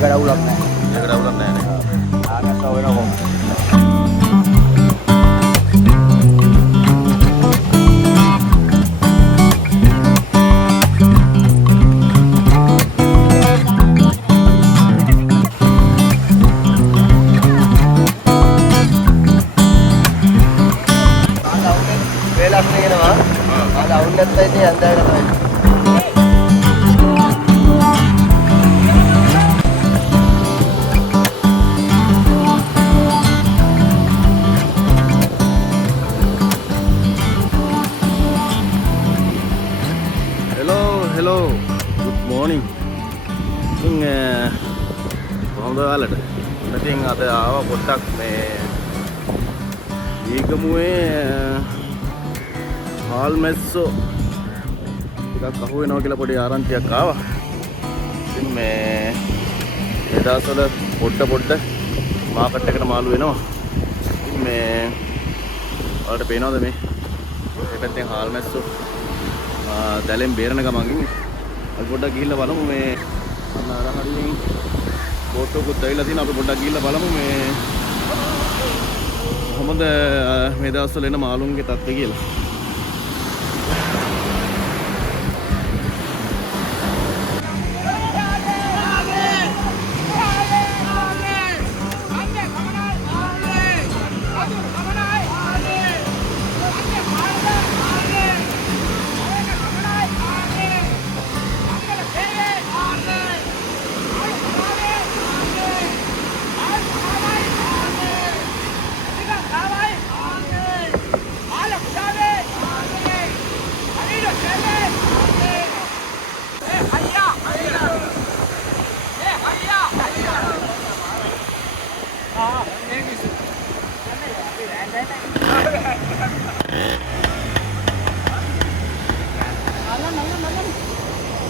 ඒකට අවුලක් නැහැ. ඒකට අවුලක් නැහැ නේ. ආගස්ස වෙනකො. වෙලක් නේනවා. ආද අවුල් නැත්නම් ඉතින් අන්දාගෙන තමයි. hello good morning ඉතින් කොහොමද ඔයාලට ඉතින් අද ආවා පොඩ්ඩක් මේ දීගමුවේ හාල්මැස්සෝ ටිකක් අහු වෙනවා කියලා පොඩි ආරංචියක් ආවා ඉතින් මේ ඒ දවස්වල පොඩ මාකට් එකට මාළු වෙනවා ඉතින් මේ ඔයාලට පේනවද මේ පැත්තෙන් හාල්මැස්සෝ දැලෙන් බේරන ගමන්කින් අපි පොඩ්ඩක් ගිහිල්ලා බලමු මේ අර හරියෙන් බෝට් එකකුත් ඇවිල්ලා තියෙනවා අපි පොඩ්ඩක් ගිහිල්ලා බලමු මේ කොහොමද මේ දවස්වල එන මාළුන්ගේ තත්ත්වය කියලා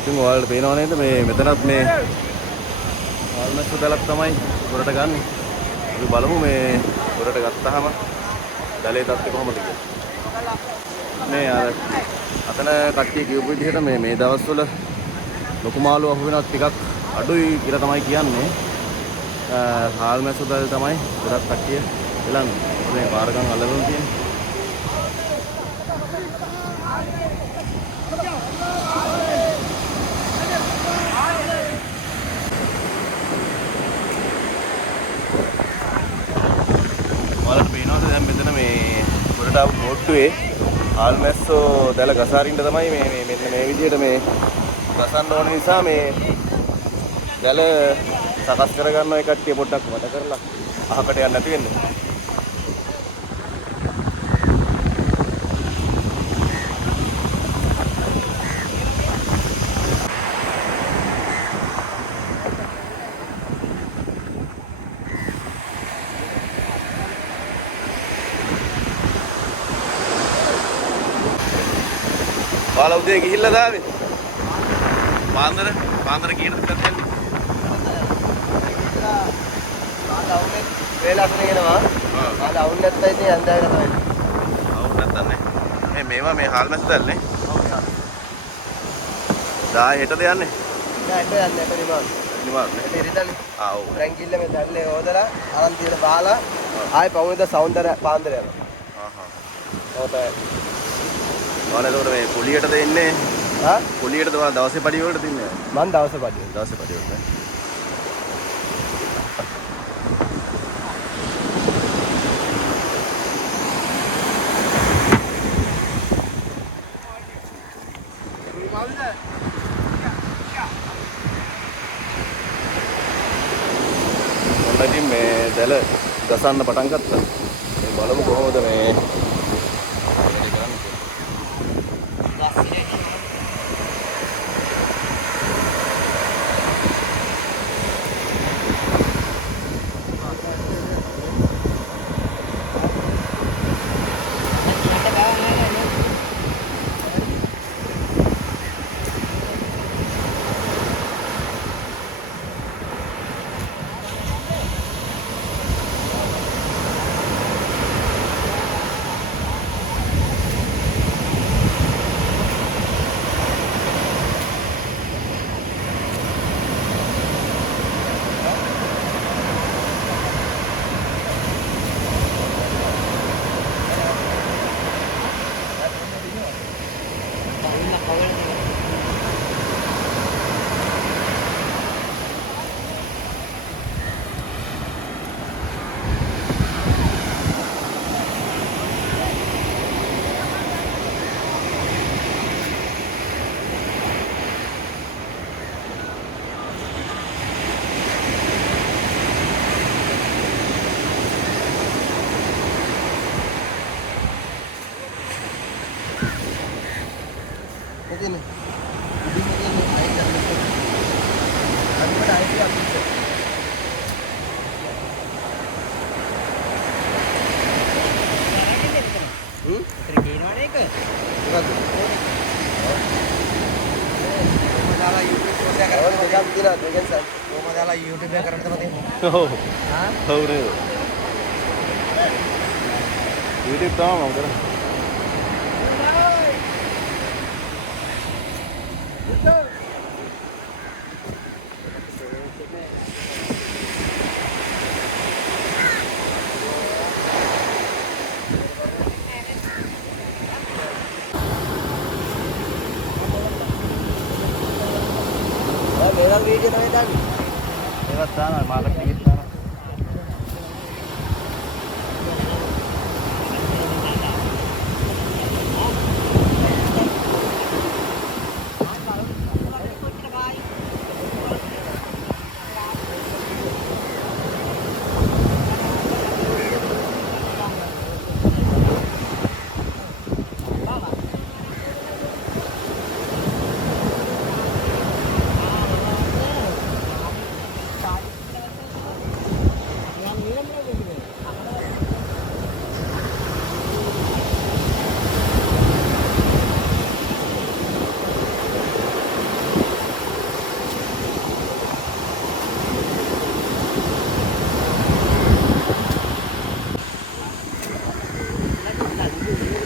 ඉතින් ඔයාලට පේනව නේද මේ මෙතනත් මේ හාල්මැස්සෝ දැලක් තමයි ගොඩට ගන්න. අපි බලමු මේ ගොඩට ගත්තාම දැලේ තත්ත්වය කොහොමද කියලා. මේ අර අතන කට්ටිය කියපු විදිහට මේ දවස්වල ලොකු මාළු අහු වෙනවත් ටිකක් අඩුයි කියලා තමයි කියන්නේ. හාල්මැස්සෝ දැල් තමයි ගොඩක් කට්ටිය එලන්නේ. මේ පාරගම් අල්ලගෙන තියෙන්නේ. දැන් මෙතන මේ ගොඩට ආපු බෝට්ටුවේ හාල්මැස්සෝ දැල ගසාරින්න තමයි මේ මෙන්න මේ විදිහට මේ ගසන්න ඕන නිසා මේ දැල සකස් කරගන්න ඔය කට්ටිය පොඩ්ඩක් මත කරලා අහකට යන්න නැති වෙන්නේ. ඔයාලා උදේ ගිහිල්ලා දාවේ පාන්දර කීයටද යන්නේ වෙලක් නේනවා ආද අවුල් නැත්නම් ඉතින් අන්දාගෙන තමයි අවුල් නැත්නම් නේ මේවා මේ හාල්මැස්සෝ දැල්නේ ඔව් යා 10 හෙටද යන්නේ නෑ හෙට යන්නේ නිමාල් නේ ඉරිදලි ඔව් රැංගිල්ල මේ දැල්ලේ හොදලා අරන් තියලා බාලා ආයේ පවුනේද සෞන්දර්ය පාන්දර යනවා ඔතේ ඔයාලා ඒකට මේ කුලියටද එන්නේ කුලියටද ඔයා දවසේ පඩි වලට තින්නේ මං දවසේ පඩි වලට ඉතින් මේ දැල ගසන්න පටන් ගත්තා. මේ බලමු කොහොමද මේ වැඩේ කරන්නේ. තියෙන්නේ. ඉතින් මේකේ අයිස් ගන්න. අනිත් අයිස් ගන්න. ඉතින් කියනවනේ ඒක. මොකද්ද? කොහමදාලා YouTube එක කරලා ඔය දෙකක් තියෙනවා දෙකෙන් සල්. කොහමදාලා YouTube එක කරන්න තමයි තියෙන්නේ. ඔව්. හා? ඔව් නේද? YouTube තමයි මම කරන්නේ. මේවා වීඩියෝ තමයි දාන්නේ. ඒවත් දානවා මාකට ටිකට් දානවා.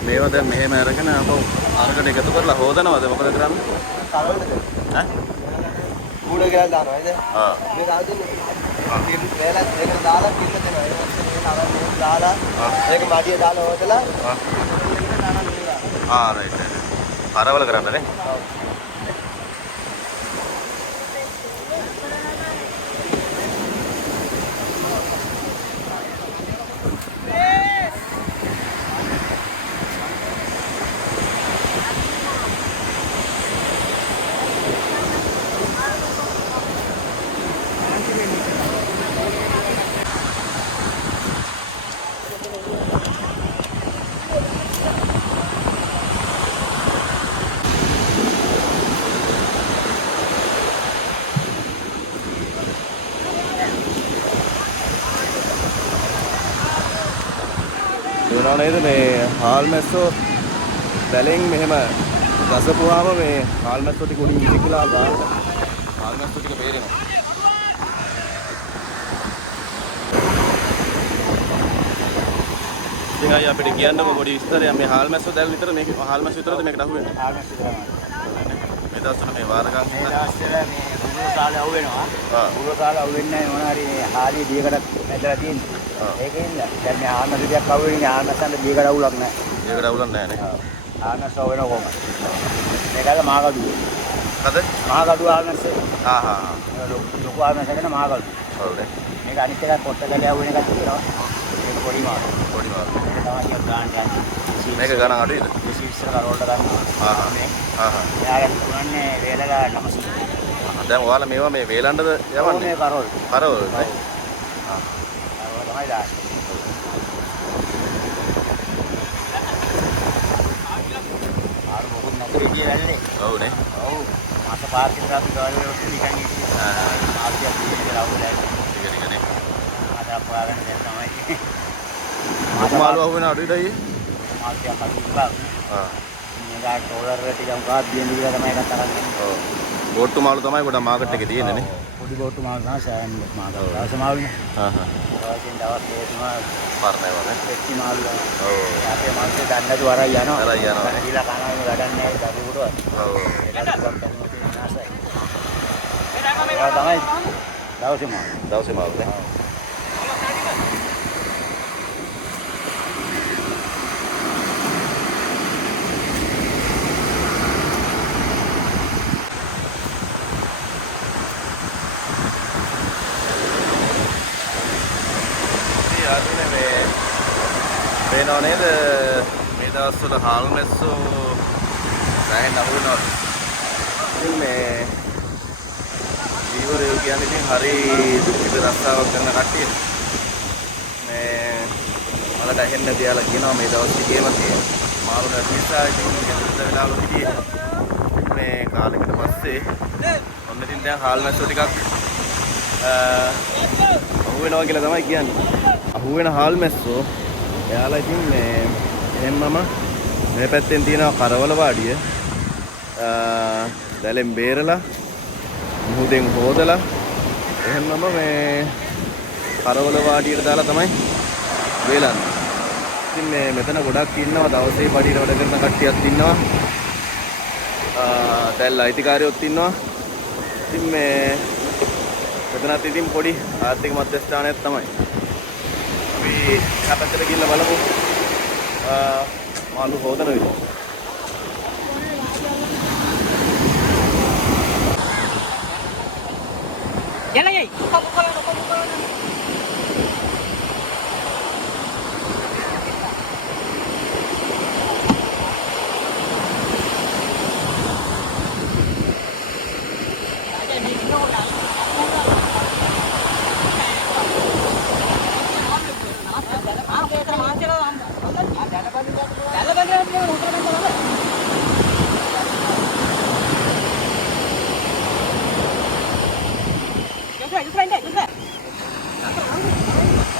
මේවා දැන් මෙහෙම අරගෙන අපෝ අරකට එකතු කරලා හොදනවද මොකද කරන්නේ? කලවලද? ඈ? කූඩ කියලා දානවා නේද? ආ. මේක ආදින්නේ. ඉතින් මේලා දෙකට දාලා කිල්ල දෙනවා. ඒ වගේ මේක අර මේක දාලා ඒක මඩිය දාලා හොදලා රයිට්. අරවල කරන්නනේ. ඔව්. දුවනවා නේද මේ හාල් මැස්සෝ දැලෙන් මෙහෙම ගසපුවාම මේ හාල් මැස්සෝ ටික උඩින් ඉතිකලා ගන්න. හාල් මැස්සෝ ටික බේරෙනවා. ඉතින් අය අපිට කියන්නකො පොඩි විස්තරයක් මේ හාල් මැස්සෝ දැල් විතර මේක හාල් මැස්සෝ විතරද මේකට අහුවෙන්නේ? ආගමස් විතරයි. මේ දවස්වල මේ වාරකම් මේ දවස්වල මේ බුරුව කාලේ අවු වෙනවා. ආ. බුරුව කාලේ අවු වෙන්නේ නැහැ මොන හරි හාලිය දියකට ඇදලා තියෙන්නේ. ආ. ඒකෙන්ද දැන් මේ ආනන්ද දෙයක් අවු වෙන්නේ ආනන්දසන්ට දියකට අවුලක් නැහැ. මේකට අවුලක් නැහැ නේ. ආනන්ද අවු වෙනවා කොහමද? මේකල මාගඩුව. හද? මාගඩුව ආනන්ද. ආහා. ලොකු ආනන්ද කියන මාගඩුව. ඔව් නේ. මේක අනිත් එකක් පොට්ටකලේ අවු වෙන එකක් තියෙනවා. මේක පොඩි මාගඩුව. පොඩි වාර. මේක තමයි ගාන යන්නේ. මේක ගණන් අඩුයිද? 20 කරවලට ගන්නවා. ආහා. මේ ආහා. එයාට තුනන්නේ වේලලා 900. දැන් ඔයාලා මේවා මේ වේලන්නද මේ යවන්නේ? කරවල. කරවල නේ. කරවල තමයි දාන්නේ. ආර මොකද නැතුව ඉතිය වැල්ලේ. ඔව් නේ. ඔව්. මාස පාරක් විතර අපි ගාලේ වලට නිකන් ඉතින් ආසියක් ඉතින් අවුලයි. ටික ටික නේ. ආද අපවාගෙන දැන් තමයි. ලොකු මාළු අහුවෙන අඩුයිද අයියේ? මාසියක් අතුල්ලා. ආ. මේක ඩෝලර් ටිකක් ගාත් දියෙන් දිගට තමයි එකක් තරන් යන්නේ. ඔව්. බෝට්ටු මාළු තමයි ගොඩක් මාකට් එකේ තියෙන්නේ නේ. පොඩි බෝට්ටු මාළු තමයි සෑහෙන මාළු. දවස මාළුනේ. ආහා. දවසින් දවස් දෙකම පරණේවා නේ. පෙට්ටි මාළු. ඔව්. අපේ මාළු දන්නේ නැතුව අරයි යනවා. අරයි යනවා. දීලා කනවා වැඩක් නැහැ දරුවෝට. ඔව්. ඒක තමයි විනාශයි. ඒක තමයි දවසේ මාළු. දවසේ මාළු නේ. යාළුවනේ මේ පේනව නේද මේ දවස්වල හාල් මැස්සෝ සෑහෙන අහු වෙනවා. ඉතින් මේ ජීවරයෝ කියන්නේ ඉතින් හරි දුක්ඛිත රස්සාවක් කරන කට්ටිය. මේ මලට ඇහෙන්නේ තියාලා කියනවා මේ දවස් ටිකේම තියෙන මාළු නැති නිසා ඉතින් ගෙදරට වෙලාවල හිටියේ. මේ කාලෙකට පස්සේ ඔන්න ඉතින් දැන් හාල් මැස්සෝ ටිකක් අහු වෙනවා කියලා තමයි කියන්නේ. අහු වෙන හාල් මැස්සෝ එයාලා ඉතින් මේ එහෙම්මම මේ පැත්තෙන් තියෙනවා කරවල වාඩිය. දැලෙන් බේරලා මුහුදෙන් හොදලා එහෙම්මම මේ කරවල වාඩියට දාලා තමයි වේලන්නේ. ඉතින් මේ මෙතන ගොඩක් ඉන්නවා දවසේ පඩියට වැඩ කරන කට්ටියක් ඉන්නවා. දැන් අයිතිකාරයොත් ඉන්නවා. ඉතින් මේ මෙතනත් ඉතින් පොඩි ආර්ථික මධ්‍යස්ථානයක් තමයි. අපි හැපැත්තට ගිහිල්ලා බලමු මාළු හොදන විදිහ. Jalan ye. Buka.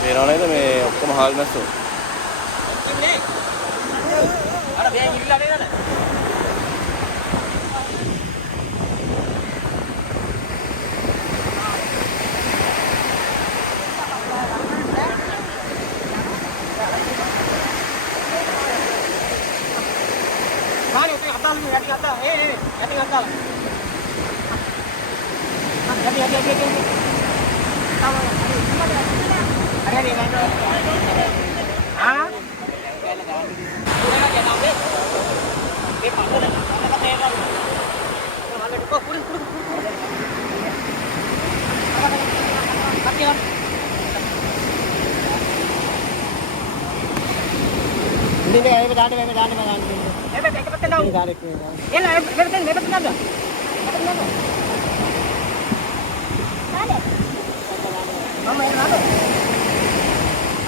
පේනව නේද මේ ඔක්කොම හාල් මැස්සෝ. අර බෑ ගිහිල්ලා නේද? මානේ තේ අතාලු යටි අතා යටි අතාල. යටි. Ada di mana? Ah?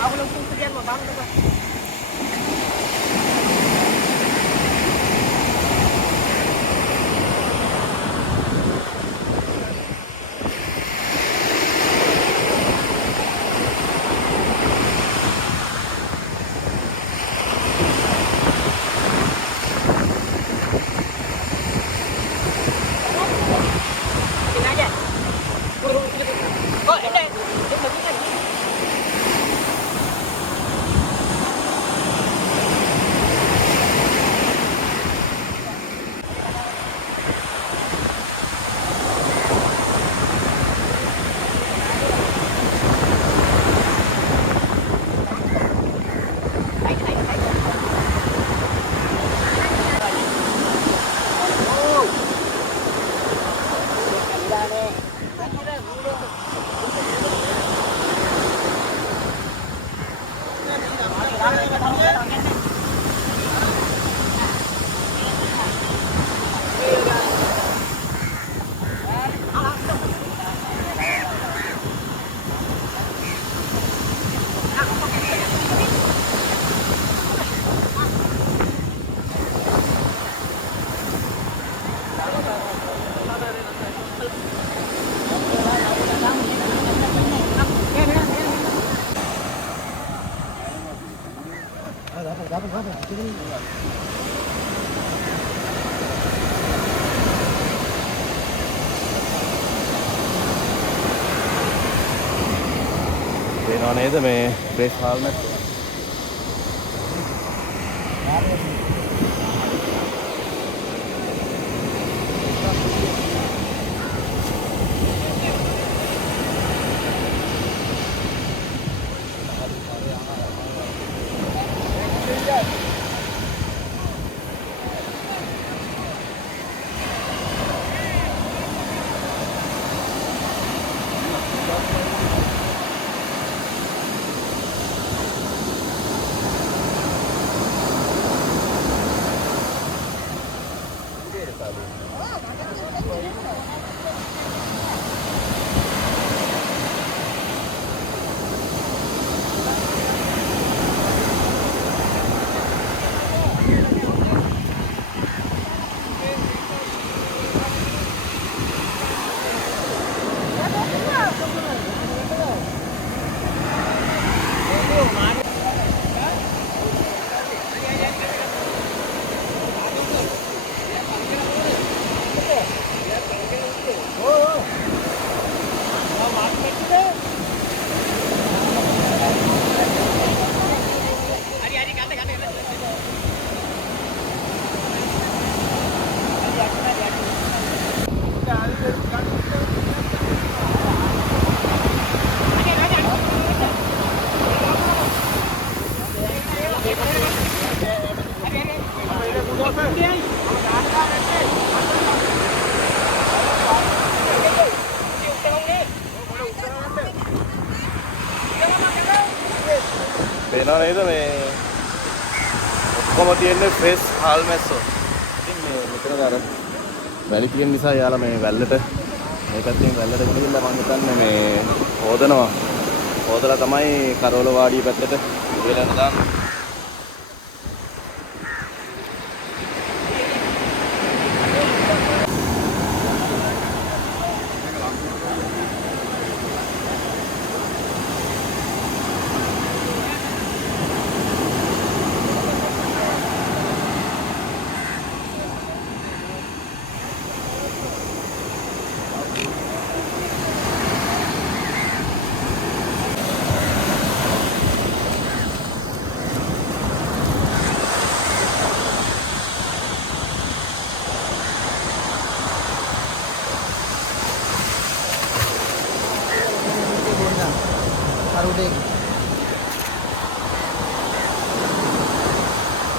Aku langsung kerjaan mau bangun apa? Sini aja. Oh, ini. පේනව නේද මේ බ්‍රේස් හාල් මැස්සෝ. පේනව නේද මේ ඔක්කොම තියෙන්නේ ෆ්‍රෙෂ් හාල් මැස්සෝ. ඉතින් මේ මෙතන අර වැලි තියෙන නිසා යාලා මේ වැල්ලට මේ පැත්තෙන් වැල්ලට ගිහිල්ලා මම හිතන්නේ මේ හොදනවා. හොදලා තමයි කරවල වාඩිය පැත්තට ඉවලන දාන්නේ.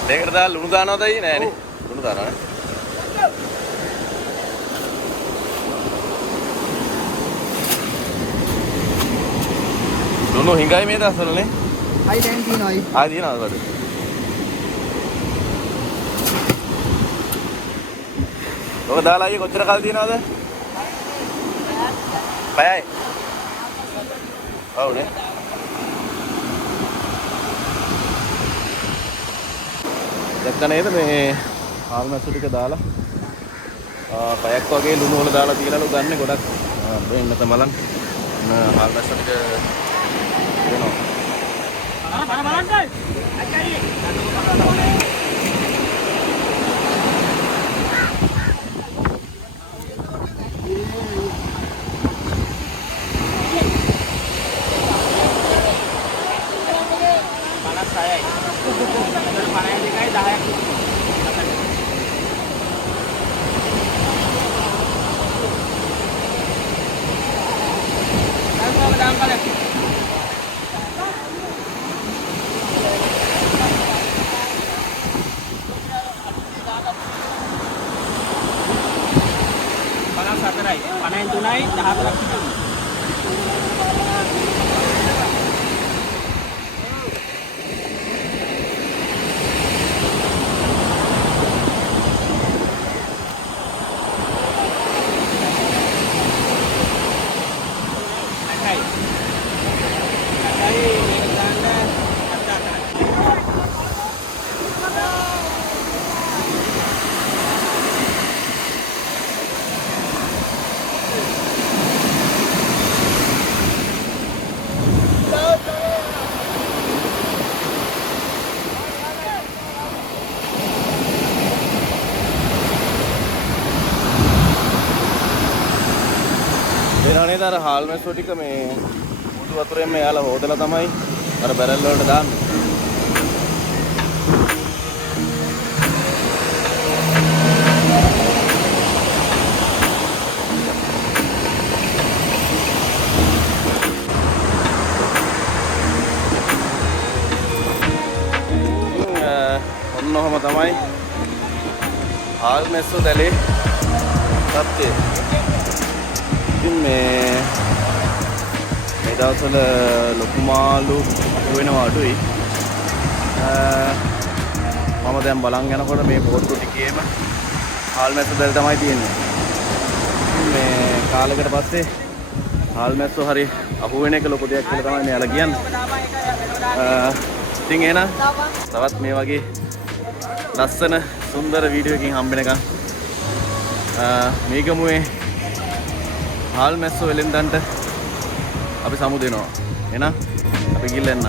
මේකට දාලා ලුණු දානවද අයියේ නෑනේ. ලුණු දානවා නේ. ලුණු හිඟයි මේ දවස්වලනේ. අයි දැන් තියනවායි. ආයෙ දිනනවද බඩ? ඔක දාලා අයියේ කොච්චර කාල දිනනවද? පැයයි. ඔව් නේ. දැක්ක නේද මේ හාල් මැස්සු ටික දාලා පැයක් වගේ ලුණු වල දාලා තියලාලු ගන්න ගොඩක් දෙන්න තමලන් හාල් මැස්සු ටික දෙනවා. Panen tunai 14. නේද අර හාල් මැස්සෝ ටික මේ මුදු වතුරෙන් මෙයාලා හොදලා තමයි අර බැරල් වලට දාන්නේ. ඔන්න ඔහම තමයි හාල් මැස්සෝ දැලේ තත්ත්වය. ඉතින් මේ දවස්වල ලොකු මාළු වෙනවා අඩුයි. මම දැන් බලන් යනකොට මේ බෝට්ටු ටිකේම හාල් මැස්සෝ දැල් තමයි තියෙන්නේ. මේ කාලයකට පස්සේ හාල් මැස්සෝ හරි අහු වෙන එක ලොකු දෙයක් කියලා තමයි මෙයාලා කියන්නේ. ඉතින් එහෙනම් තවත් මේ වගේ ලස්සන සුන්දර වීඩියෝ එකකින් හම්බෙනකම් මේගමුවේ හාල් මැස්සෝ වෙලෙන්දන්ට අපි සමු දෙනවා. එහෙනම් අපි ගිහින් එන්න.